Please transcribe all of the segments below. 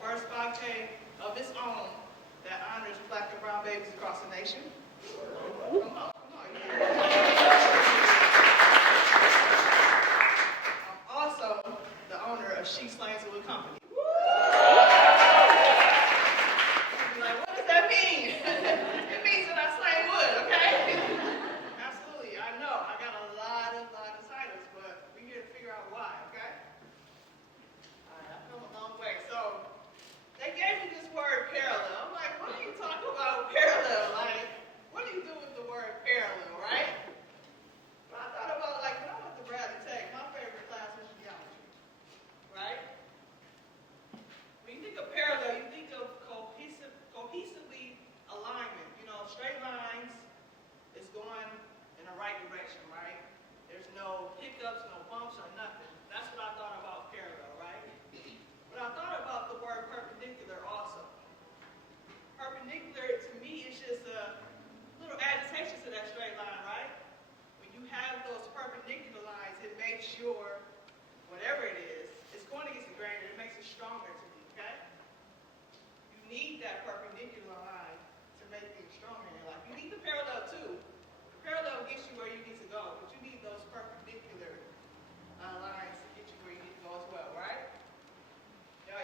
first 5K of its own that honors Black and brown babies across the nation. Come on. I'm also the owner of Sheets Lanes Wood Company. You're like, what does that mean? It means that I slay wood, okay? Absolutely, I know. I got a lot of titles, but we're here to figure out why, okay? All right, I've come a long way. So they gave me this word parallel. I'm like, what are you talking about parallel? Like, what do you do with the word parallel, right? But I thought about, like, when I went to Bradley Tech, my favorite class was geometry, right? When you think of parallel, you think of cohesively alignment. You know, straight lines is going in the right direction, right? There's no hiccups, no bumps, or nothing. That's what I thought about parallel, right? But I thought about the word perpendicular also. Perpendicular, to me, is just a little addition to that straight line, right? When you have those perpendicular lines, it makes sure whatever it is, it's going against the grain, and it makes it stronger to me, okay? You need that perpendicular line to make things stronger in your life. You need the parallel too. The parallel gets you where you need to go, but you need those perpendicular lines to get you where you need to go as well, right?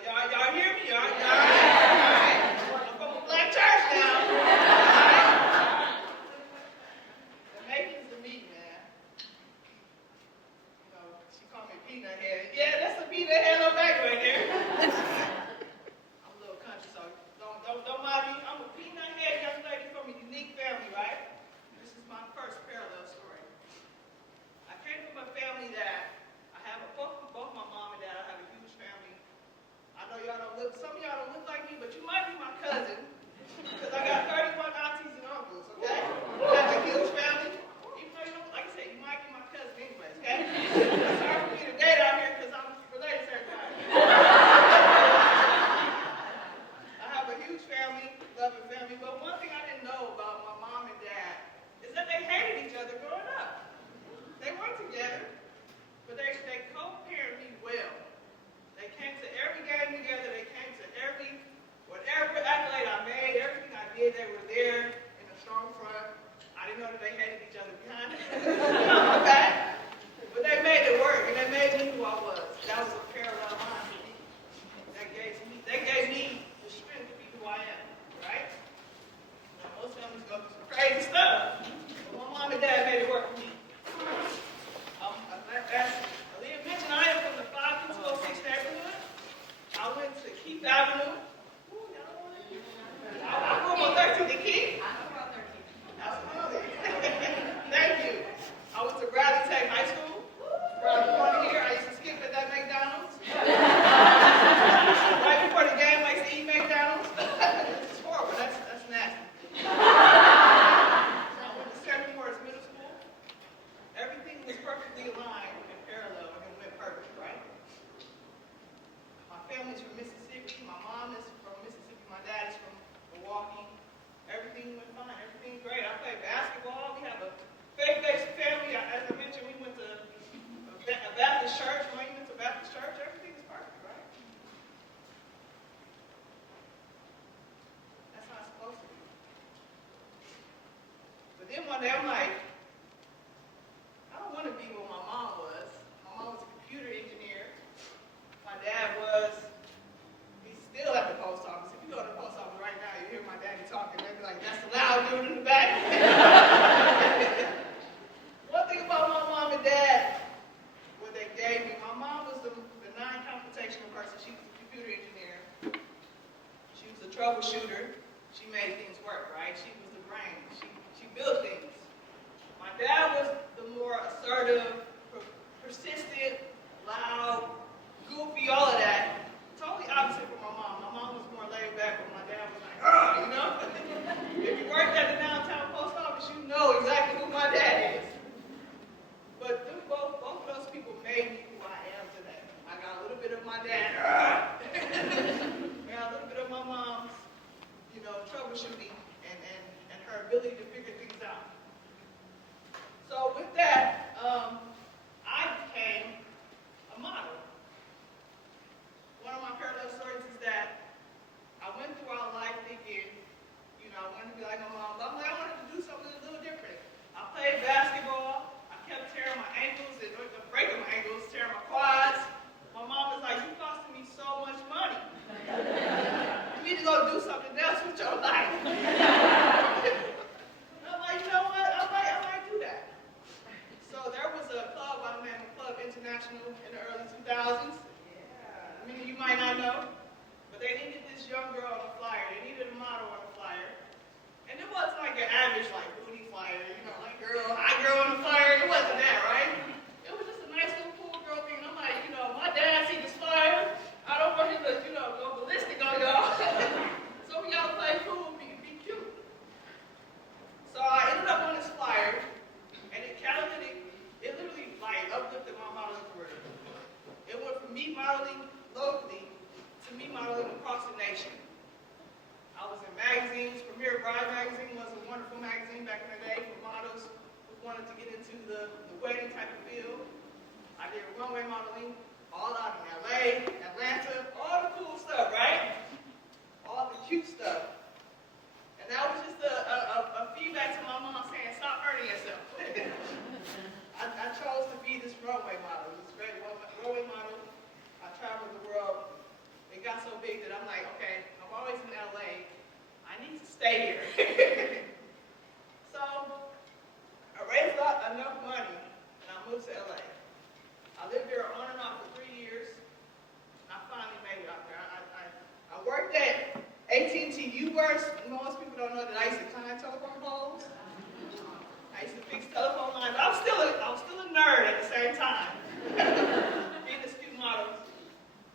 Y'all hear me? Y'all right? I'm from a black church now. Right? The makings of me, man. You know, she called me peanut head. Yeah, that's a peanut head on back right there. I'm a little country, so don't mind me. I'm a peanut head young lady from a unique family, right? This is my first parallel story. I came from a family that I have both my mom and dad. I have a huge family. I know some of y'all don't look like me, but you might be my cousin, because I got 31 aunties and uncles, okay? I have a huge family. Even though you don't, like I said, you might be my cousin anyways, okay? It's hard for me to date out here because I'm related to everybody. I have a huge family, loving family, but one thing I didn't know about my mom and dad is that they hated each other growing up. They weren't together, but they co-parented me well. They came to every game together. They came to whatever accolade I made, everything I did, they were there in a strong front. I didn't know that they hated each other behind it. My back. But they made it work, and they made me who I was. That was a parallel line for me. That gave me the strength to be who I am, right? Now, most families go through some crazy stuff, but my mom and dad made it work for me. As Aaliyah mentioned, I am from the 5206 neighborhood. I went to Keith Avenue. I grew up on 13th and Keith. I grew up on 13th. Absolutely. Thank you. I went to Bradley Tech High School. Around the corner here, I used to skip at that McDonald's. Right before the game, I used to eat McDonald's. It's horrible. That's nasty. I went to St. Morris Middle School. Everything was perfectly aligned and parallel and went perfect, right? My family's from Mississippi. My mom is from Mississippi. My dad is from Milwaukee. Everything went fine. Everything's great. I played basketball. We have a faith-based family. As I mentioned, we went to a Baptist church. When we went to Baptist church, everything is perfect, right? That's how it's supposed to be. But then one day I'm like, I don't want to be what my mom was. My mom was a computer engineer. My dad was, he's still at the post office. If you go to the post office right now, you hear my daddy talking, they'd be like, that's the loud dude in the back. One thing about my mom and dad, what they gave me, my mom was the non-confrontational person. She was a computer engineer. She was a troubleshooter. She made things work, right? She was the brain. She built things. My dad was the more assertive, persistent, loud, goofy, all of that. Totally opposite from my mom. My mom was more laid back, but my dad was like, you know? If you worked at the downtown post office, you know exactly who my dad is. But both of those people made me who I am today. I got a little bit of my dad. I got a little bit of my mom's, troubleshooting and her ability to figure things out. So with that, I became a model. One of my parallel stories is that go do something else with your life. I'm like, you know what? I might do that. So there was a club by the name of Club International in the early 2000s. Many of you might not know, but they needed this young girl on the flyer. They needed a model on the flyer. And it wasn't like your average like booty flyer, you know, like hot girl on the flyer. It wasn't that, right? It was just a nice little cool girl thing. And I'm like, you know, my dad see this flyer. I don't want him to, you know, go ballistic on y'all. So we gotta play cool, be cute. So I ended up on this flyer, and it literally like uplifted my modeling career. It went from me modeling locally to me modeling across the nation. I was in magazines. Premier Bride magazine was a wonderful magazine back in the day for models who wanted to get into the wedding type of field. I did runway modeling all out in LA, Atlanta, all the cool stuff, right? All the cute stuff. And that was just a feedback to my mom saying, stop hurting yourself. I chose to be this runway model, this great runway model. I traveled the world. It got so big that I'm like, okay, I'm always in LA. I need to stay here. So I raised up enough money and I moved to LA. I lived there on and off for 3 years. And I finally made it out there. I worked at AT&T U-Burst. Most people don't know that I used to climb telephone poles. I used to fix telephone lines. I was still a nerd at the same time. Being a student model.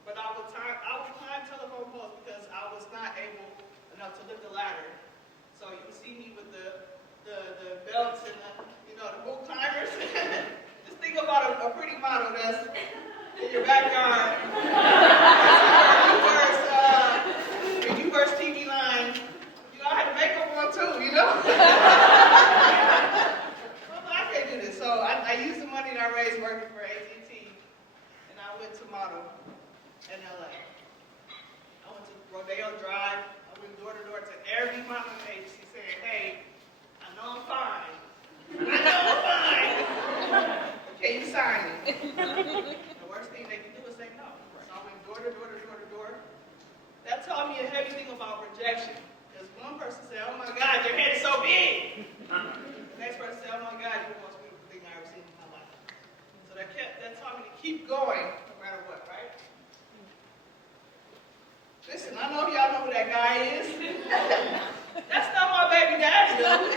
But I would climb telephone poles because I was not able enough to lift the ladder. So you can see me with the belts and the boot climbers. Just think about a pretty model that's in your backyard. You burst TV line. I had to make up one too, Well, I can't do this. So I used the money that I raised working for AT&T, and I went to model in LA. I went to Rodeo Drive. I went door to door to every modeling agency saying, hey, I know I'm fine. Can you sign me? The worst thing they can do is say no. So I went door to door to door to door. That taught me a heavy thing about rejection. Because one person said, oh my God, your head is so big. The next person said, oh my God, you're the most beautiful thing I've ever seen in my life. So that taught me to keep going no matter what, right? Listen, I know y'all know who that guy is. That's not my baby daddy, though.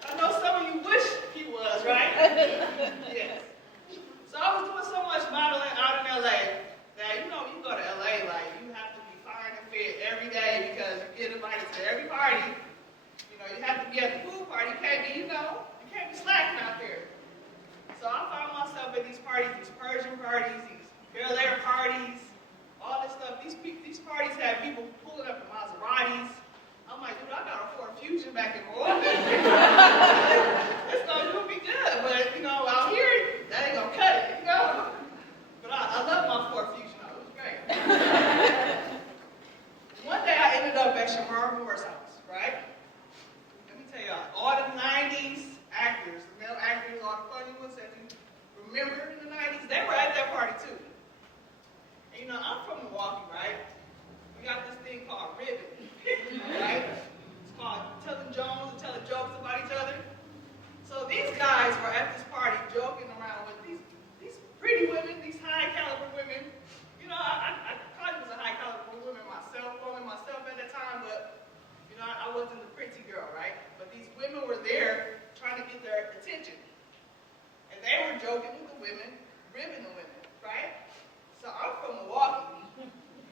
I know some of you wish he was, right? Yes. So I was doing so much modeling out in LA that, you go to LA, like, you have to be fine and fit every day because you get invited to every party. You have to be at the pool party. You can't be, you can't be slacking out there. So I found myself at these parties, these Persian parties, these Bel Air parties, all this stuff. These parties had people pulling up in Maseratis. I'm like, dude, I got a Ford Fusion back in Milwaukee. It's gonna do me good, but out here, that ain't gonna cut it, But I love my Ford Fusion. It was great. One day I ended up at Shamar Moore's house, right? Let me tell y'all, all the 90s actors, the male actors, all the funny ones that you remember in the 90s, they were at that party too. And I'm from Milwaukee, right? We got this thing called ribbon, right? It's called telling jokes and telling jokes about each other. So these guys were at this party joking around with these pretty women, these high caliber women. I probably was a high caliber woman myself, calling myself at the time, but I wasn't the pretty girl, right? But these women were there trying to get their attention. And they were joking with the women, ribbing the women, right? So I'm from Milwaukee.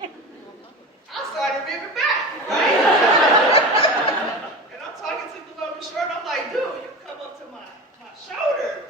I started ribbing back, right? And I'm talking to the little short, I'm like, dude, you come up to my shoulder.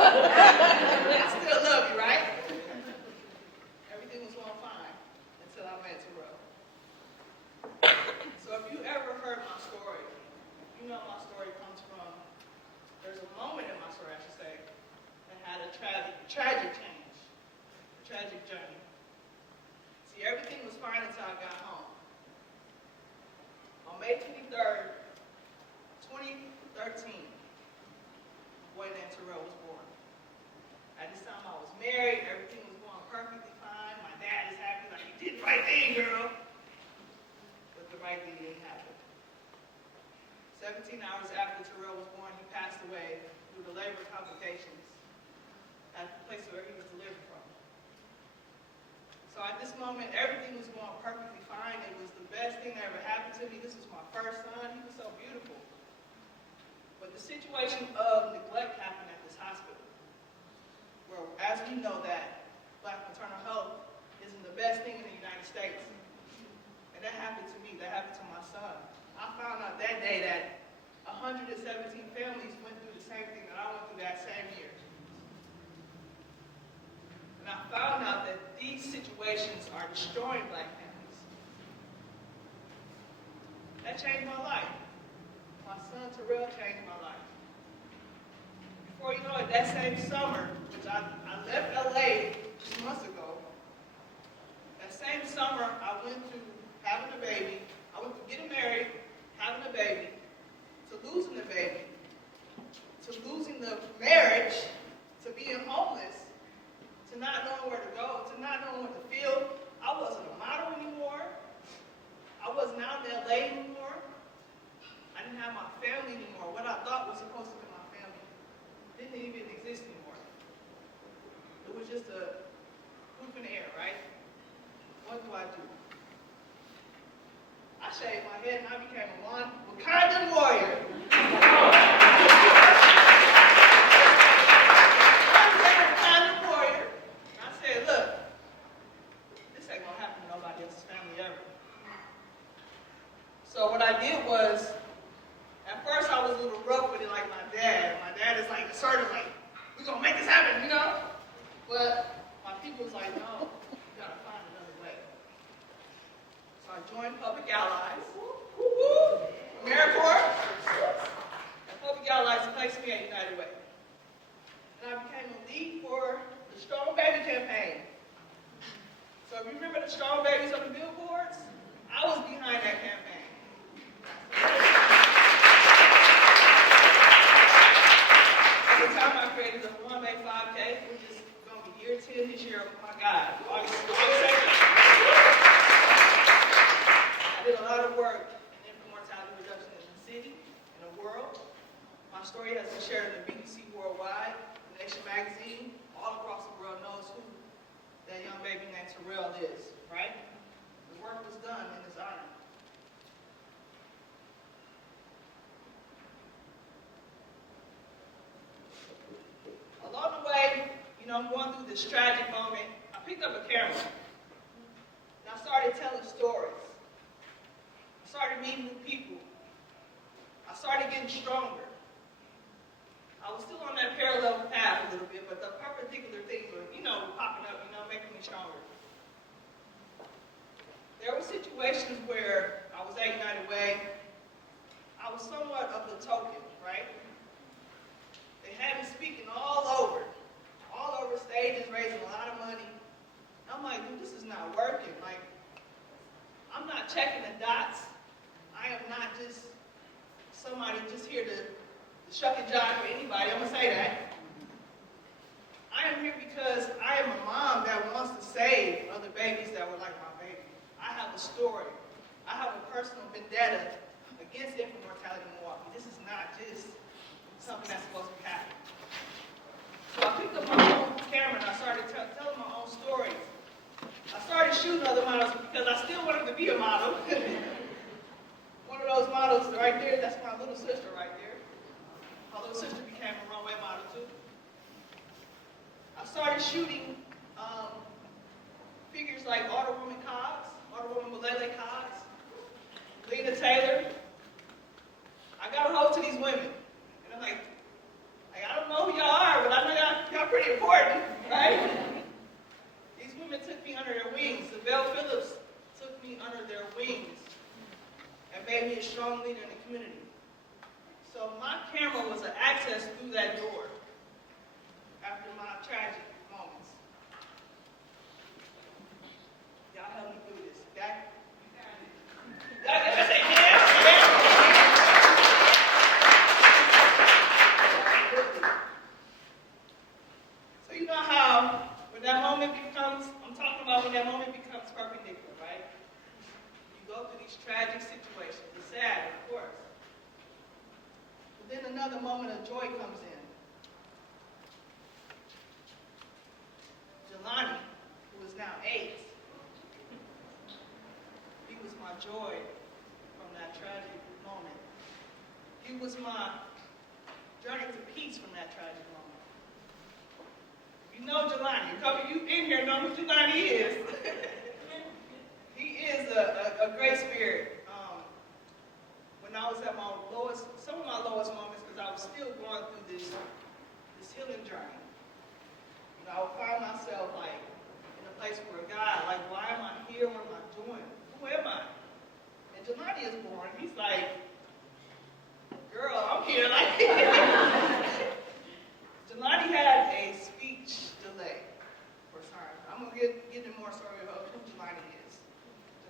I still love you, right? Everything was going fine until I met Terrell. So if you ever heard my story, you know my story comes from, there's a moment in my story, I should say, that had a tragic change, a tragic journey. See, everything was fine until I got home. On May 23rd, 2013, a boy named Terrell was born. At this time I was married, everything was going perfectly fine. My dad is happy, like, you did the right thing, girl. But the right thing didn't happen. 17 hours after Terrell was born, he passed away due to labor complications at the place where he was delivered from. So at this moment, everything was going perfectly fine. It was the best thing that ever happened to me. This was my first son. He was so beautiful. But the situation of neglect happened at this hospital, where, as we know, that Black maternal health isn't the best thing in the United States. And that happened to me. That happened to my son. I found out that day that 117 families went through the same thing that I went through that same year. And I found out that these situations are destroying Black families. That changed my life. My son Terrell changed my life. Before you know it, that same summer, which I left LA 2 months ago, that same summer I went to having a baby, I went to getting married, having a baby, to losing the baby, to losing the marriage, to being homeless, to not knowing where to go, to not knowing what to feel. I wasn't a model anymore. I wasn't out in LA anymore. I didn't have my family anymore. What I thought was supposed to be my family didn't even exist anymore. It was just a hoop in the air, right? What do I do? I shaved my head and I became a Wakandan warrior. So what I did was, at first I was a little rough with it like my dad. My dad is like assertive, like, we're going to make this happen, you know? But my people was like, no, you got to find another way. So I joined Public Allies, AmeriCorps, and Public Allies placed me at United Way. And I became a lead for the Strong Baby campaign. So if you remember the Strong Babies on the billboards, I was behind that campaign. At the time I created the 1-May 5K, which is going to be year 10 this year. Oh my God, August 2nd. I did a lot of work in infant mortality reduction in the city, in the world. My story has been shared in the BBC Worldwide, the Nation magazine. All across the world knows who that young baby named Terrell is, right? The work was done in his honor. Along the way, I'm going through this tragic moment. I picked up a camera, and I started telling stories. I started meeting new people. I started getting stronger. I was still on that parallel path a little bit, but the perpendicular things were, popping up, making me stronger. There were situations where I was at United Way. I was somewhat of the token, right? They had me speaking all over stages, raising a lot of money. I'm like, dude, this is not working. Like, I'm not checking the dots. I am not just somebody just here to shuck and jive for anybody. I'm going to say that. I am here because I am a mom that wants to save other babies that were like my baby. I have a story. I have a personal vendetta against infant mortality in Milwaukee. This is not just something that's supposed to be happening. So I picked up my own camera and I started telling my own stories. I started shooting other models because I still wanted to be a model. One of those models right there, that's my little sister right there. My little sister became a runway model too. I started shooting figures like Alderwoman Cobbs, Alderwoman Malele Cobbs, Lena Taylor. I got a hold to these women. And I'm like, I don't know who y'all are, but I know y'all camera was an access through that door after my tragic moments. Y'all help me do this, okay? I say yes, yes. So you know how when that moment becomes, I'm talking about when that moment becomes perpendicular, right? You go through these tragic situations. It's sad, of course. But then another moment of joy comes in. Jelani, who is now 8, he was my joy from that tragic moment. He was my journey to peace from that tragic moment. You know Jelani. A couple of you in here know who Jelani is. He is a great spirit. When I was at my lowest, some of my lowest moments, because I was still going through this healing journey. You know, I would find myself like in a place where God, like, why am I here? What am I doing? Who am I? And Jelani is born. He's like, girl, I'm here. Like, Jelani had a speech delay for time. I'm gonna get into more story about who Jelani is.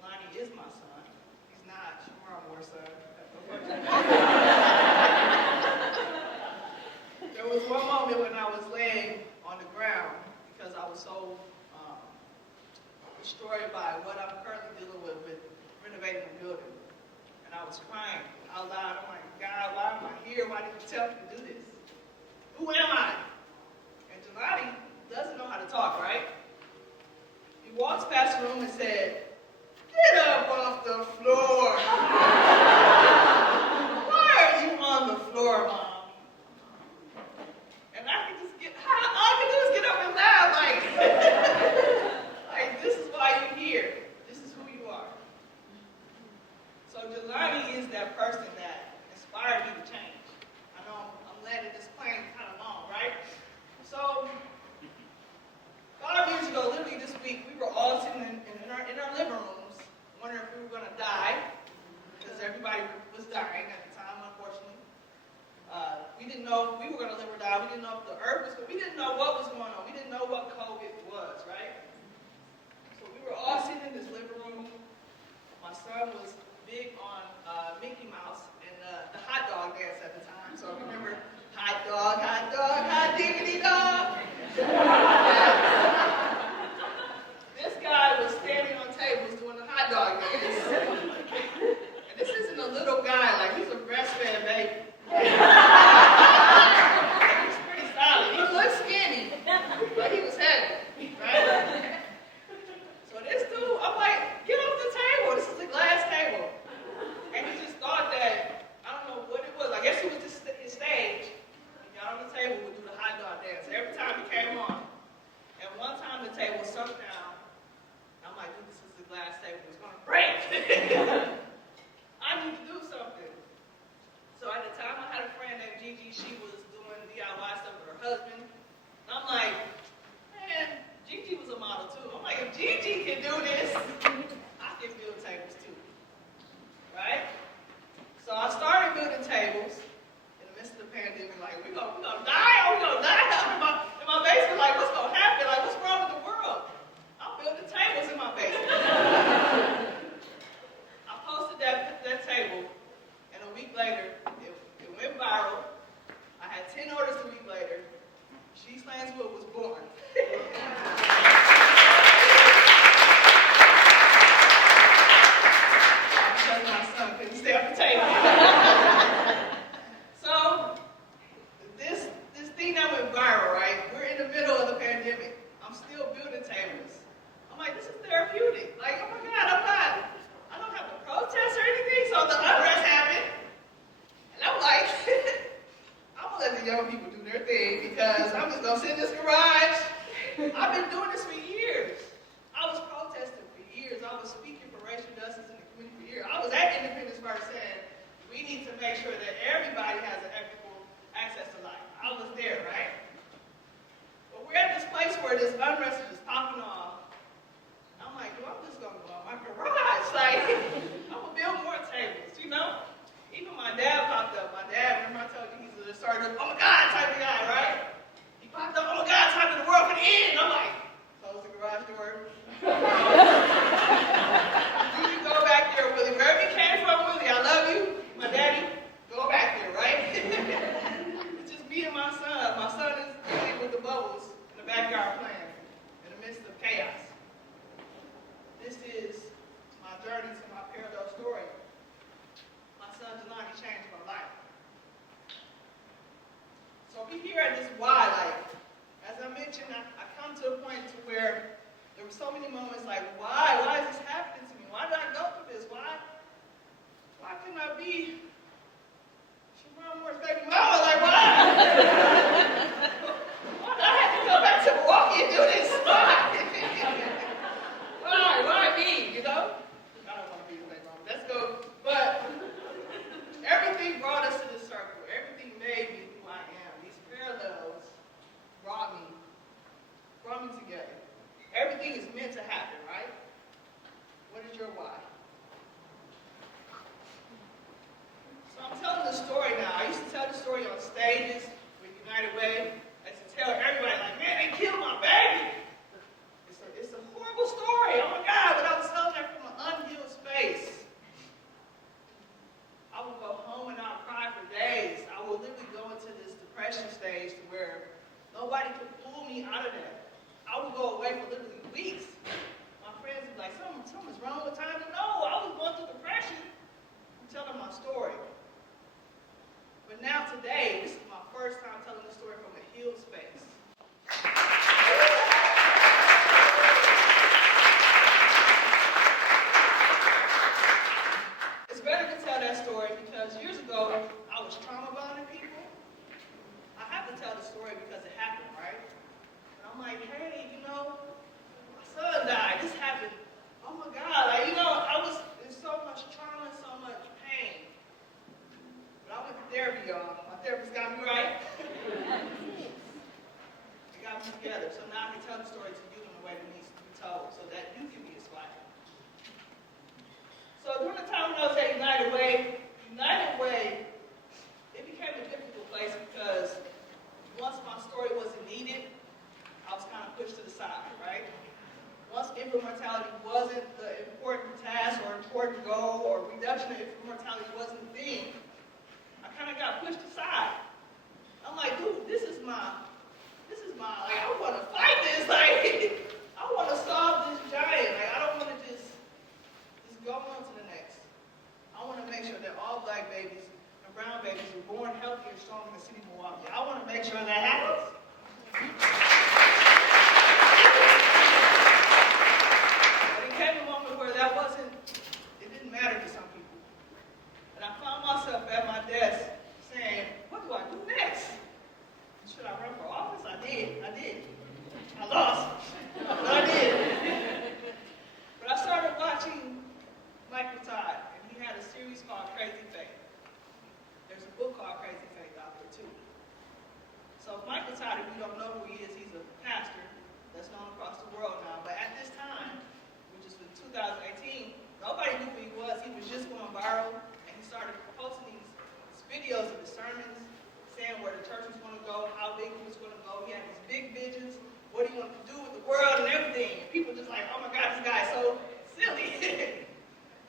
Jelani is my son. He's not Shamarmore's son. There was one moment when I was laying on the ground because I was so destroyed by what I'm currently dealing with renovating the building. And I was crying out loud. I'm like, God, why am I here? Why did you tell me to do this? Who am I? And Jelani doesn't know how to talk, right? He walks past the room and said, get up off the floor. Why are you on the floor, Mom? And I could just all I could do is get up and laugh, like, like, this is why you're here. This is who you are. So Jelani is that person that inspired me to change. I know I'm letting this plane kind of long, right? So 5 years ago, literally this week, we were all sitting in our living rooms, wondering if we were going to die, because everybody was dying at the time, unfortunately. We didn't know if we were going to live or die. We didn't know if the earth was going to, we didn't know what was going on. We didn't know what COVID was, right? So we were all sitting in this living room. My son was big on Mickey Mouse and the hot dog dance at the time. So remember, hot dog, hot diggity dog. This guy was standing on tables doing the hot dog dance. And this isn't a little guy, like he's a breastfed baby. He's pretty solid. He looked skinny, but he was heavy, right? So this dude, I'm like, get off the table. This is a glass table. And he just thought that, I don't know what it was. I guess it was just his stage. He got on the table, would do the hot dog dance every time he came on. And one time the table sunk down. I'm like, dude, this is the glass table. It's going to break. I need to do something. So at the time, I had a friend named Gigi. She was doing DIY stuff with her husband. And I'm like, man, Gigi was a model too. I'm like, if Gigi can do this, I can build tables too. Right? So I started building tables in the midst of the pandemic. Like, we gonna die? Are we gonna die? In my basement, like, what's gonna happen? Like, what's wrong with the world? I'm building tables in my basement. I posted that table, and a week later, it went viral. I had 10 orders a week later. She Slans Wood was born. Because my son couldn't stay off the table. So, this thing that went viral, right? We're in the middle of the pandemic. I'm still building tables. I'm like, this is therapeutic. Like, oh my God, I don't have to protest or anything. So the unrest happened. And I'm like, I'm going to let the young people do their thing because I'm just going to sit in this garage. I've been doing this for years. I was protesting for years. I was speaking for racial justice in the community for years. I was at Independence First saying, we need to make sure that everybody has an equitable access to life. I was there, right? But we're at this place where this unrest is just popping off. I'm like, dude, I'm just going to go in my garage. Like, I'm going to build more tables, you know? Even my dad popped up. My dad, remember I told you, he's we here at this why, like, as I mentioned, I come to a point to where there were so many moments like, why? Why is this happening to me? Why did I go through this? Why couldn't I be Sharon Moore's baby mama? Like, why? Why did I have to go back to Milwaukee and do this? Why me, you know? I don't want to be the baby mama. Let's go. But everything brought us to this circle. Everything made me who I am. These parallels brought me together. Everything is meant to happen, right? What is your why? So I'm telling the story now. I used to tell the story on stages with United Way. I used to tell everybody, like, man, they killed my baby. It's a horrible story. Oh my God, but I was telling that from an unhealed space. I would go home and I would cry for days. I would literally go into this depression stage to where nobody could pull me out of that. I would go away for literally weeks. My friends would be like, something's wrong with Tanya. No, I was going through depression. I'm telling my story. But now today, this is my first time telling the story from a healed space. It's better to tell that story because years ago, I was trauma bonding people. I have to tell the story because it happened, right? And I'm like, hey, you know, my son died. This happened. Oh my God, like, you know, I was in so much trauma and so much pain. But I went to therapy, y'all. My therapist got me right. It got me together. So now I can tell the story to you in the way that it needs to be told so that you can be inspired. So during the time when I was at United Way, it became a difficult place because once my story wasn't needed, I was kind of pushed to the side, right? Once infant mortality wasn't the important task or important goal or reduction of infant mortality wasn't the thing, I kind of got pushed aside. I'm like, dude, this is my, like, I want to fight this, like, I want to solve this giant, like, I don't want to just go on to the next. I want to make sure that all black babies and brown babies are born healthy and strong in the city of Milwaukee. I want to make sure that happens. But it came a moment where it didn't matter to some people. And I found myself at my desk saying, what do I do next? Should I run for office? I did. I lost, but I did. But I started watching Michael Todd, and he had a series called Crazy Faith. There's a book called Crazy Faith out there too. So Michael Todd, if you don't know who he is, he's a pastor that's known across the world now. But at this time, which is in 2018, nobody knew who he was. He was just going viral, and he started posting these videos of his sermons, saying where the church was going to go, how big he was going to go. He had these big visions, what he wanted to do with the world and everything. And people just like, oh my God, this guy's so silly.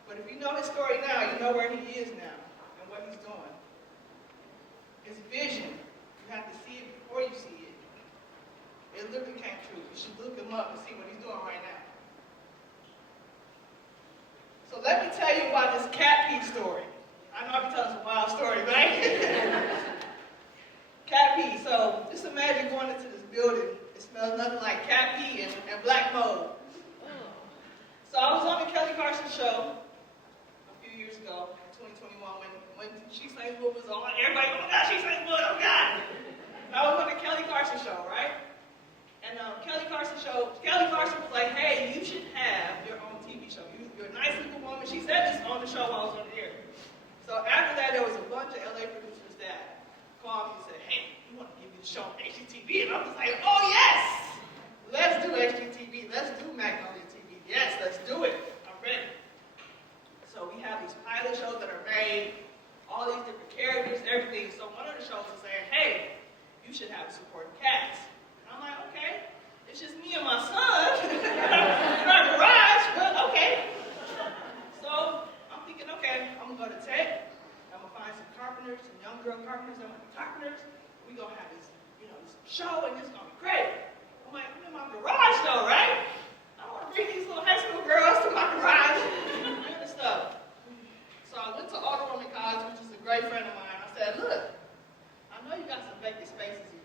But if you know his story now, you know where he is now and what he's doing. His vision, you have to see it before you see it. It literally came true. You should look him up and see what he's doing right now. So let me tell you about this cat pee story. I know I've been telling some wild stories, right? Cat pee. So just imagine going into this building. It smells nothing like cat pee and black mold. So I was on the Kelly Clarkson show a few years ago, in 2021, when She Slings Wood was on. Everybody, oh my God, She Slings Wood, oh God! And I was on the Kelly Clarkson show, right? And Kelly Clarkson was like, hey, you should have your own TV show. You're a nice little woman. She said this on the show while I was on the air. So after that, there was a bunch of LA producers that called me and said, hey, we want to give you the show on HGTV. And I was like, oh yes! Let's do HGTV. Let's do Magnolia TV. Yes, let's do it. I'm ready. So we have these pilot shows that are made, all these different characters, everything. So one of the shows is saying, hey, you should have a supporting cast. And I'm like, okay, it's just me and my son in our garage, but okay. So I'm thinking, okay, I'm going to go to tech. I'm going to find some carpenters, some young girl carpenters that want to be carpenters. We're going to have this, this show, and it's going to be great. I'm like, I'm in my garage, though, right? I don't want to bring these little high school girls to my garage and stuff. So I went to Alderwoman College, which is a great friend of mine. I said, look, I know you got some vacant spaces in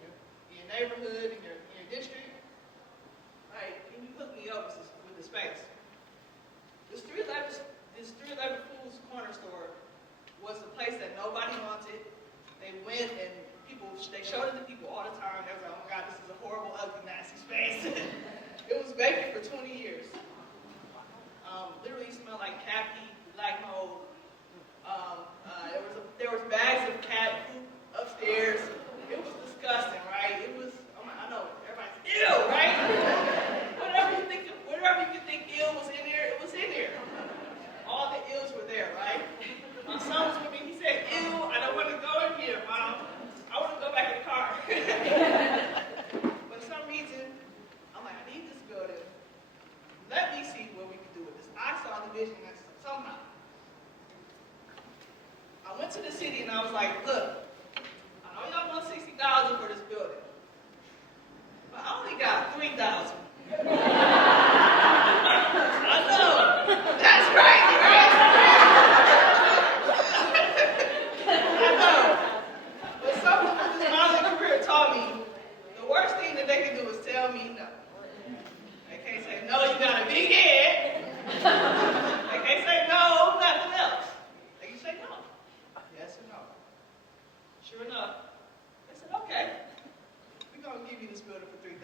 went and they showed it to people all the time. They was like, oh my God, this is a horrible, ugly, nasty space. It was vacant for 20 years. Literally smelled like cat pee, black mold. There was bags of cat poop upstairs. It was disgusting, right? It was, I know, everybody's ew, right? Whatever you could think ill was in there, it was in there. All the ills were there, right? My son was with me, he said, ew, I don't want to go in here, Mom. I want to go back in the car. But for some reason, I'm like, I need this building. Let me see what we can do with this. I saw the vision somehow. I went to the city and I was like, look, I know y'all want $60,000 for this building, but I only got $3,000. I know, that's crazy, right? I know, but something with this modeling career taught me the worst thing that they can do is tell me no. They can't say, no, you got a big head. They can't say no, nothing else. They can say no. Yes or no. Sure enough, they said, okay, we're going to give you this building for $3,000.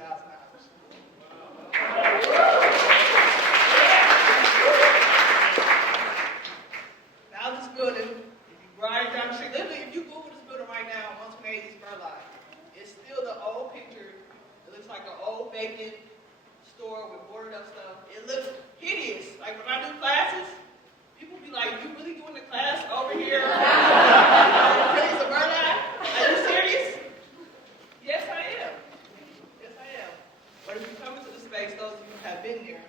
Now this building, if you ride down the street, literally if you Google this building right now, 128 East Burleigh, it's still the old picture. It looks like an old vacant store with boarded up stuff. It looks hideous. Like when I do classes, people be like, you really doing the class over here? Praise the Burleigh? Are you serious? Yes, I am. Yes, I am. But if you come into the space, those of you who have been there,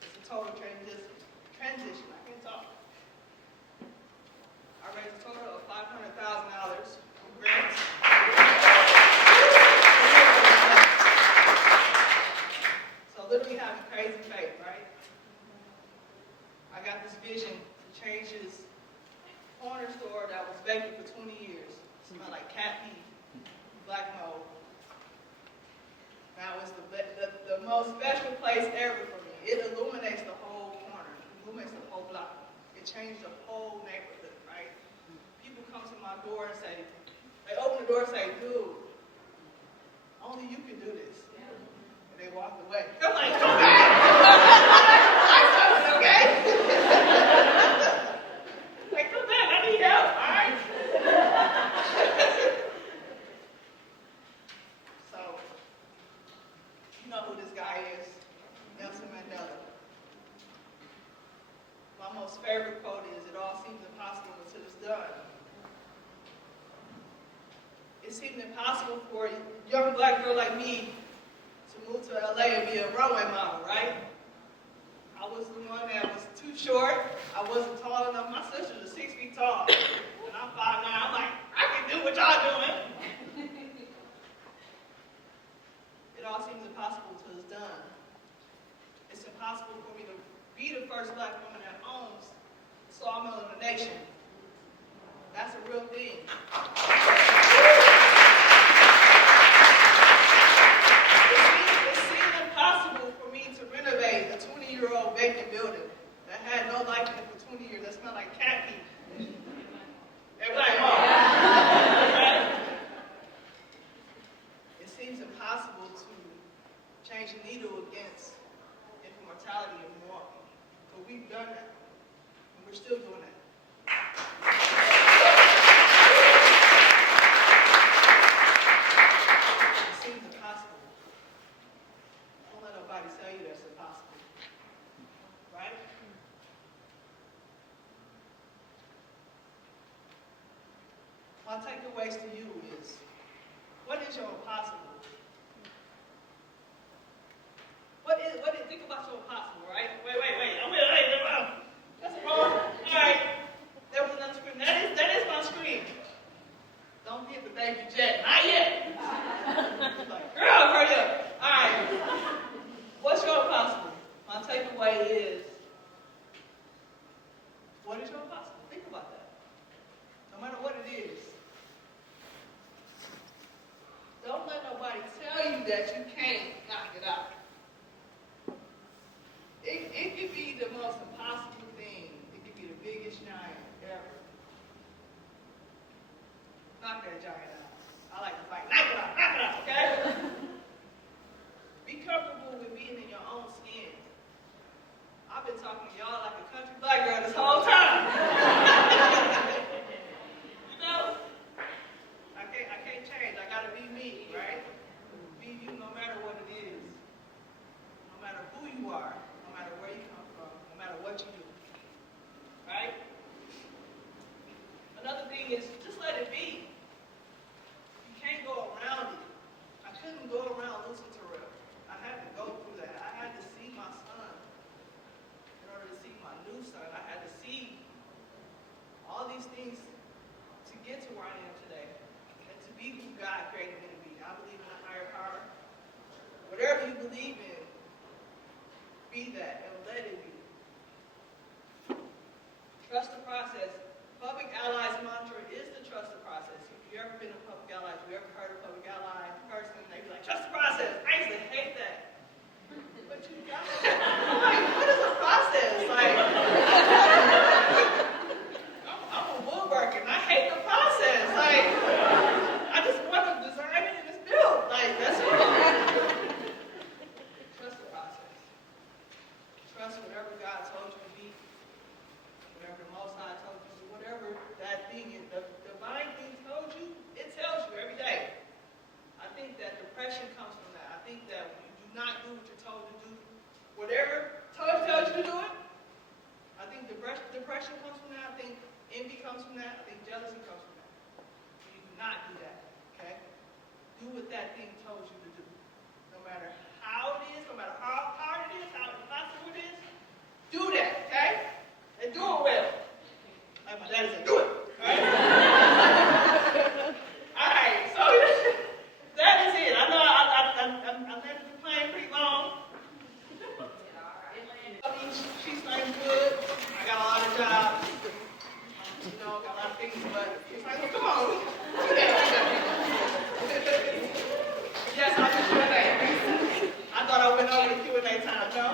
it's a total transition. I can't talk. I raised a total of $500,000 from grants. So literally having crazy faith, right? I got this vision to change this corner store that was vacant for 20 years. It smelled like cat pee, black mold. Now it's the most special place ever for me. It illuminates the whole corner. It illuminates the whole block. It changed the whole neighborhood, right? People come to my door and say, they open the door and say, dude, only you can do this. And they walked away. I'm like, come back! I'm coming, okay? Like, come back, I need help, all right? So, you know who this guy is, Nelson Mandela. My most favorite quote is, it all seems impossible until it's done. It seemed impossible for a young black girl like me to move to LA and be a runway model, right? I was the one that was too short. I wasn't tall enough. My sisters are 6 feet tall, and I'm 5'9". I'm like, I can do what y'all doing. It all seems impossible until it's done. It's impossible for me to be the first black woman that owns a sawmill in the nation. That's a real thing. It seemed impossible for me to renovate a 20-year-old vacant building that had no life in it for 20 years, that smelled like cat pee. Everybody, right? It seems impossible to change the needle against infant mortality in Milwaukee. But we've done that, and we're still doing that. It seems impossible. Don't let nobody tell you that's impossible. Right? My takeaways to you is, what is your impossible? Think about your impossible, right? Wait. That's wrong. All right. There was another screen. That is my screen. Don't get the baby jet. Not yet. Like, girl, hurry up. All right. What's your impossible? My takeaway is, what is your impossible? Think about that. No matter what it is. Don't let nobody tell you that you can't knock it out. It could be the most impossible thing. It could be the biggest giant ever. Knock that job right now. I like to fight. Knock it out, okay? Be comfortable with being in your own skin. I've been talking to y'all like a country black girl this whole time. You know? I can't change. I gotta be me, right? Be you no matter what it is. No matter who you are, no matter where you come from, no matter what you do. Right? Another thing is just let it be. You can't go around it. I couldn't go around losing Terrell. I had to go through that. I had to see my son. In order to see my new son, I had to see all these things to get to where I am today. And to be who God created me to be. I believe in a higher power. Whatever you believe in, be that and let it be. Trust the process. Public Ally's mantra is to trust the process. If you've ever been a public ally, if you've ever heard a public ally person, they be like, trust the process. I used to hate that. But you got it. I'm like, what is a process? Like, I'm a woodworker and I hate the process. Like, I just want to design it and it's built. Like, that's it. Trust the process. Trust whatever God told you to be. Whatever the Most High told you, whatever that thing is, the divine thing told you, it tells you every day. I think that depression comes from that. I think that when you do not do what you're told to do, whatever tells you to do it, I think depression comes from that. I think envy comes from that. I think jealousy comes from that. You do not do that, okay? Do what that thing told you to do. No matter how it is, no matter how hard it is, how impossible it is, do that, okay? And do it well. Like my daddy said, do it. Alright? Alright, so that is it. I know I landed the plane pretty long. She's like good. I got a lot of jobs. You know, got a lot of things, but she's like, well, come on. Yes, I'll do Q&A. I thought I went over the Q&A time. No?